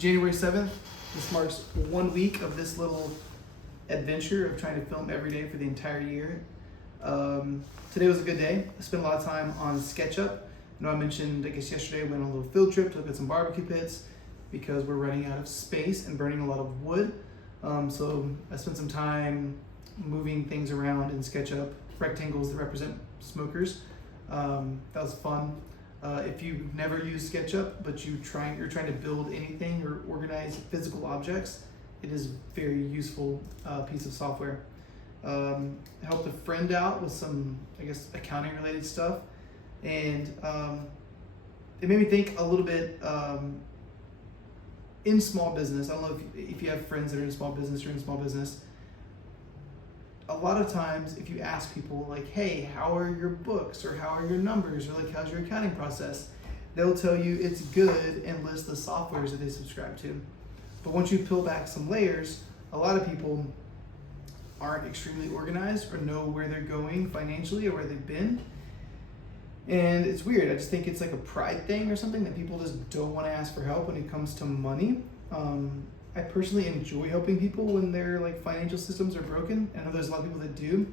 January 7th. This marks 1 week of this little adventure of trying to film every day for the entire year. Today was a good day. I spent a lot of time on SketchUp. I know I mentioned, I guess yesterday, we went on a little field trip to look at some barbecue pits because we're running out of space and burning a lot of wood. So I spent some time moving things around in SketchUp, rectangles that represent smokers. That was fun. If you've never used SketchUp, but you're trying to build anything or organize physical objects, it is a very useful piece of software. I helped a friend out with some, I guess, accounting related stuff, and it made me think a little bit in small business. I don't know if you have friends that are in small business or in small business. A lot of times if you ask people like, hey, how are your books, or how are your numbers, or like, how's your accounting process, they'll tell you it's good and list the softwares that they subscribe to. But once you peel back some layers, a lot of people aren't extremely organized or know where they're going financially or where they've been. And it's weird. I just think it's like a pride thing or something, that people just don't want to ask for help when it comes to money. I personally enjoy helping people when their like financial systems are broken. I know there's a lot of people that do.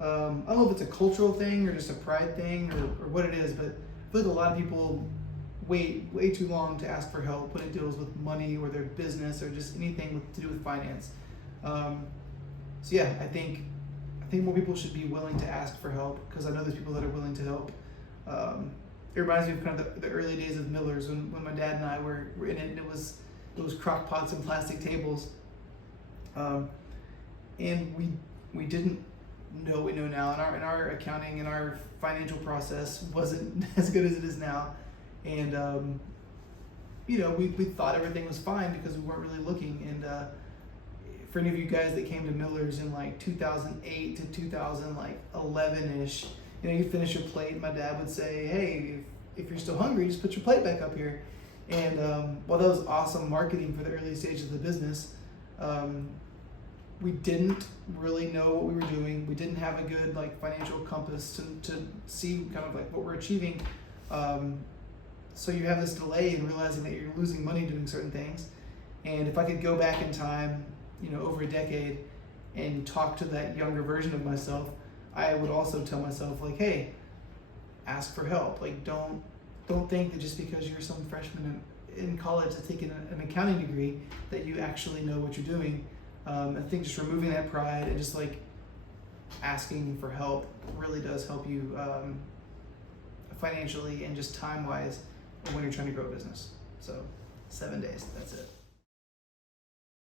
I don't know if it's a cultural thing or just a pride thing or what it is, but I feel like a lot of people wait way too long to ask for help when it deals with money or their business or just anything to do with finance. So yeah, I think more people should be willing to ask for help, because I know there's people that are willing to help. It reminds me of kind of the early days of Miller's when my dad and I were in it, and it was crock pots and plastic tables. And we didn't know what we know now, and our accounting and our financial process wasn't as good as it is now. And we thought everything was fine because we weren't really looking. And for any of you guys that came to Miller's in like 2008 to 2011-ish, you finish your plate, my dad would say, hey, if you're still hungry, just put your plate back up here. And while that was awesome marketing for the early stages of the business, we didn't really know what we were doing. We didn't have a good like financial compass to see kind of like what we're achieving. So you have this delay in realizing that you're losing money doing certain things. And if I could go back in time, over a decade and talk to that younger version of myself, I would also tell myself like, hey, ask for help. Like don't think that just because you're some freshman in college that's taking an accounting degree that you actually know what you're doing. I think just removing that pride and just like asking for help really does help you financially and just time-wise when you're trying to grow a business. So 7 days, that's it.